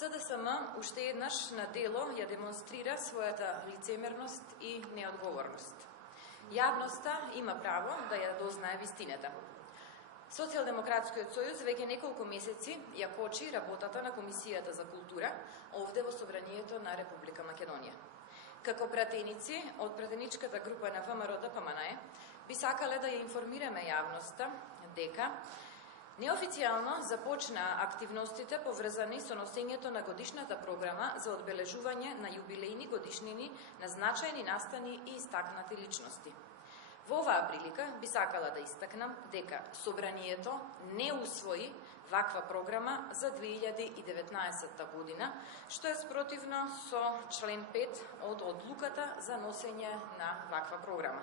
СДСМ уште еднаш на дело ја демонстрира својата лицемерност и неодговорност. Јавноста има право да ја дознае вистината. Социјалдемократскиот сојуз веќе неколку месеци ја кочи работата на Комисијата за култура овде во Собранието на Република Македонија. Како пратеници од пратеничката група на ВМРО-ДПМНЕ би сакале да ја информираме јавноста дека неофицијално започнаа активностите поврзани со носењето на годишната програма за одбележување на јубилејни годишнини на значајни настани и истакнати личности. Во оваа прилика би сакала да истакнам дека Собранието не усвои ваква програма за 2019 година, што е спротивно со член 5 од одлуката за носење на ваква програма.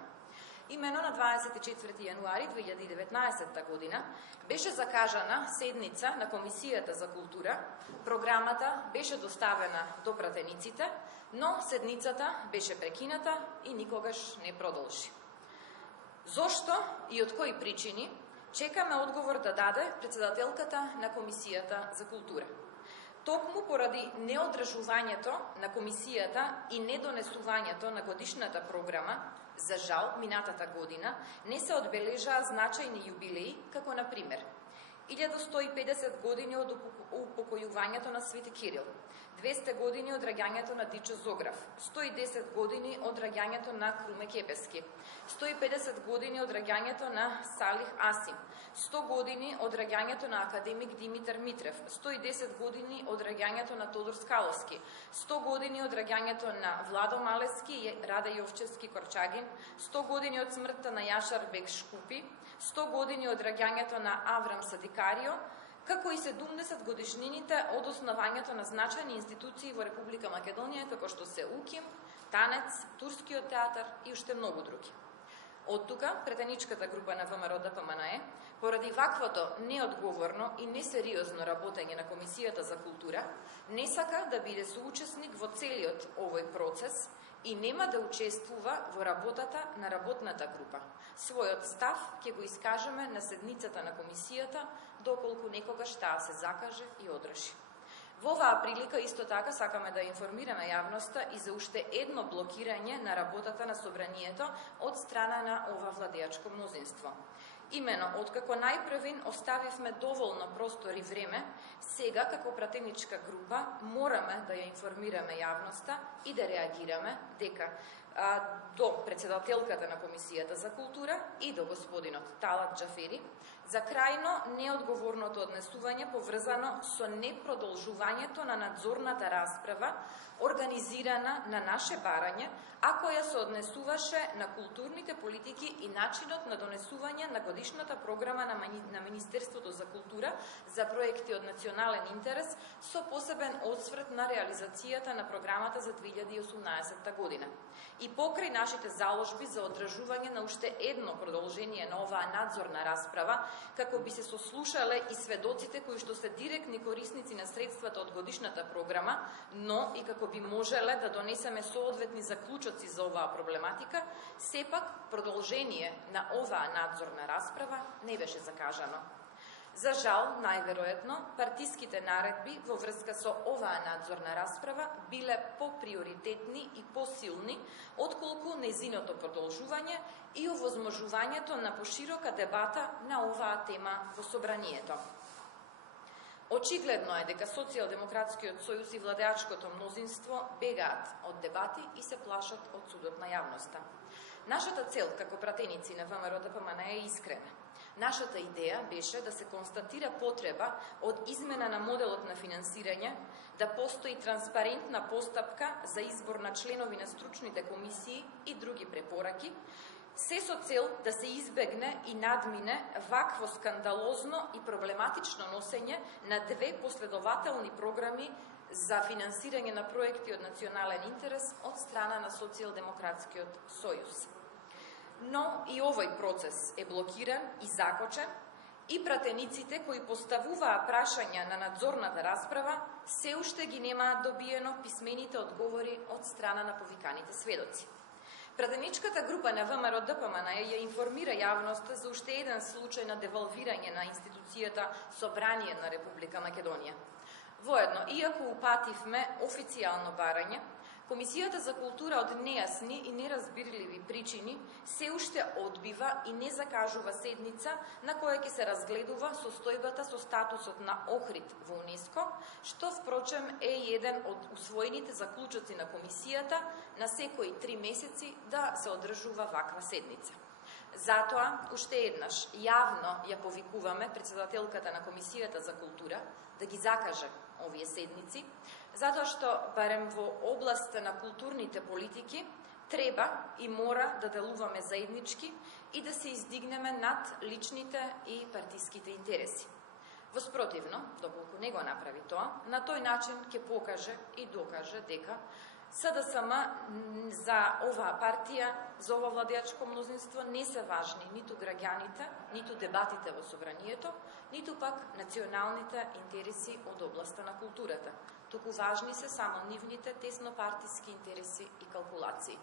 Имено на 24 јануари 2019 година беше закажана седница на Комисијата за култура. Програмата беше доставена до пратениците, но седницата беше прекината и никогаш не продолжи. Зошто и од кои причини чекаме одговор да даде председателката на Комисијата за култура. Токму поради неодржувањето на комисијата и недонесувањето на годишната програма, за жал, минатата година не се одбележаа значајни јубилеи, како на пример 1150 години од упокојувањето на Свети Кирил, 200 години од раѓањето на Дичо Зограф, 110 години од раѓањето на Круме Кепески, 150 години од раѓањето на Салих Асим, 100 години од раѓањето на академик Димитар Митрев, 110 години од раѓањето на Тодор Скаловски, 100 години од раѓањето на Владо Малески и Раде Јовчевски Корчагин, 100 години од смртта на Јашар Бек Шкупи, 100 години од раѓањето на Аврам Садикарио, како и 70 годишнините од основањето на значајни институции во Република Македонија, како што се УКИМ, Танец, Турскиот театар и уште многу други. Од тука, претеничката група на ВМРО-ДПМНЕ, поради ваквото неодговорно и несериозно работење на Комисијата за култура, не сака да биде соучесник во целиот овој процес и нема да учествува во работата на работната група. Својот став ќе го искажеме на седницата на комисијата, доколку некогаш таа се закаже и одржи. Во оваа прилика исто така сакаме да информираме јавноста и за уште едно блокирање на работата на Собранието од страна на ова владеачко мнозинство. Имено, откако најпрвин оставивме доволно простор и време, сега како пратеничка група мораме да ја информираме јавноста и да реагираме дека до председателката на Комисијата за култура и до господинот Талат Џафери за крајно неодговорното однесување поврзано со непродолжувањето на надзорната расправа организирана на наше барање, а која се однесуваше на културните политики и начинот на донесување на годишната програма на Министерството за култура за проекти од национален интерес со посебен осврт на реализацијата на програмата за 2018 година. И покрај нашите заложби за одржување на уште едно продолжение на оваа надзорна расправа, како би се сослушале и сведоците кои што се директни корисници на средствата од годишната програма, но и како би можеле да донесеме соодветни заклучоци за оваа проблематика, сепак продолжение на оваа надзорна расправа не беше закажано. За жал, најверојатно, партиските наредби во врска со оваа надзорна расправа биле поприоритетни и посилни, отколку незиното продолжување и овозможувањето на поширока дебата на оваа тема во Собранието. Очигледно е дека Социјалдемократскиот сојуз и владеачкото мнозинство бегаат од дебати и се плашат од судот на јавноста. Нашата цел како пратеници на ВМРО-ДПМНЕ е искрена. Нашата идеја беше да се констатира потреба од измена на моделот на финансирање, да постои транспарентна постапка за избор на членови на стручните комисии и други препораки, се со цел да се избегне и надмине вакво скандалозно и проблематично носење на две последователни програми за финансирање на проекти од национален интерес од страна на Социјалдемократскиот сојуз. Но и овој процес е блокиран и закочен и пратениците кои поставуваа прашања на надзорната расправа се уште ги немаат добиено писмените одговори од страна на повиканите сведоци. Пратеничката група на ВМРО-ДПМНЕ ја информира јавноста за уште еден случај на девалвирање на институцијата Собрание на Република Македонија. Воедно, иако упативме официјално барање, Комисијата за култура од нејасни и неразбирливи причини се уште одбива и не закажува седница на која ќе се разгледува состојбата со статусот на Охрид во УНЕСКО, што впрочем е еден од усвоените заклучоци на Комисијата на секои 3 месеци да се одржува ваква седница. Затоа, уште еднаш, јавно ја повикуваме председателката на Комисијата за култура да ги закаже овие седници, затоа што, барем во областа на културните политики, треба и мора да делуваме заеднички и да се издигнеме над личните и партиските интереси. Воспротивно, доколку не го направи тоа, на тој начин ќе покаже и докаже дека СДСМ за оваа партија, за ова владеачко мнозинство не се важни ниту граѓаните, ниту дебатите во собранието, ниту пак националните интереси од областа на културата. Туку важни се само нивните теснопартиски интереси и калкулации.